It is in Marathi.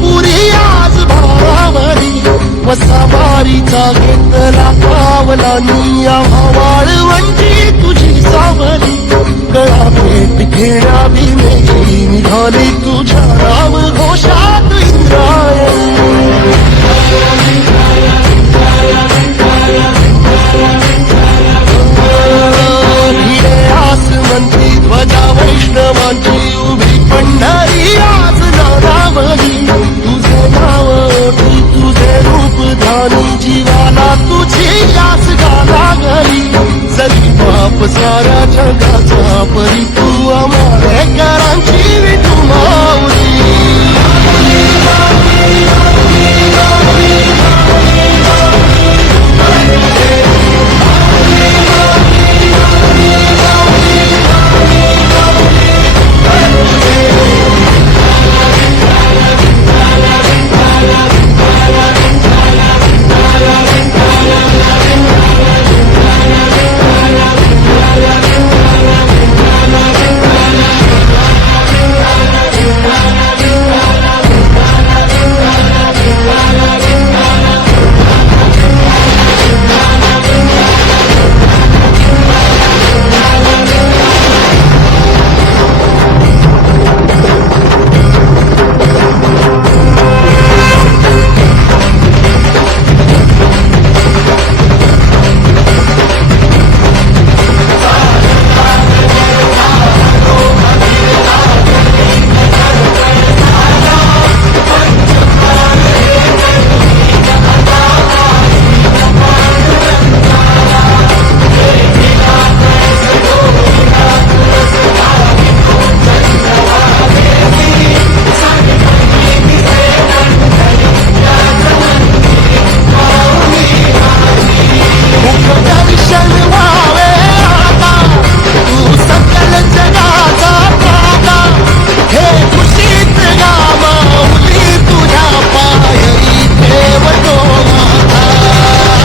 पुरी आज भावावरी वसावारीचा घेतला पावला निया भावाळवंची तुझी सावली. गळा भेट खेळा भीमेची निघाली तुझ्या राम घोषात इंद्रा रूप जीवाला तुझी यास गाला घरी. जरी बाप साऱ्या जगाचा परी तू आम्हाला करा